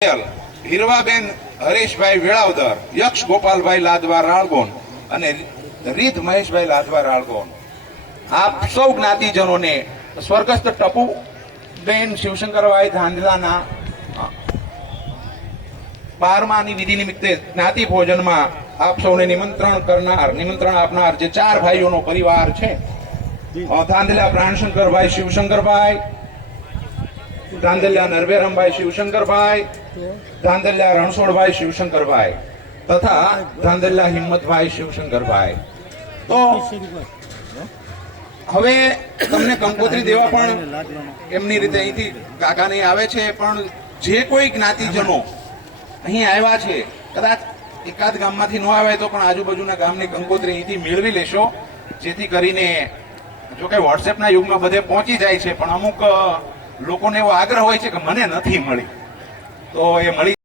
હીરવાબેન હરેશભાઈ વેળાવદર, યક્ષ ગોપાલભાઈ લાદવા રાળગોન અને રીત મહેશભાઈ લાદવા રાળગોન, આપ સૌ જ્ઞાતિજનોને સ્વર્ગસ્થ ટપુબેન શિવશંકરભાઈ ધાંધલાના 12માની વિધિ નિમિત્તે જ્ઞાતિ ભોજનમાં આપ સૌને નિમંત્રણ આપનાર જે 4 ભાઈઓનો પરિવાર છે, ધાંધલા પ્રાણશંકરભાઈ શિવશંકરભાઈ, ધાંધલ્યા નરવેરમભાઈ શિવશંકરભાઈ, ધાંધલ્યા રણછોડભાઈ શિવશંકરભાઈ તથા ધાંધલ્યા હિંમતભાઈ શિવશંકરભાઈ. તો હવે તમને કંકોત્રી દેવા પણ એમની રીતે અહીંથી કાકાને આવે છે, પણ જે કોઈ જ્ઞાતિજનો અહીં આવ્યા છે, કદાચ એકાદ ગામમાંથી ન આવે તો પણ આજુબાજુના ગામની કંકોત્રી અહીંથી મેળવી લેશો, જેથી કરીને જો કે વોટ્સએપના યુગમાં બધે પહોંચી જાય છે, પણ અમુક લોકોને એવો આગ્રહ હોય છે કે મને નથી મળી, તો એ મળી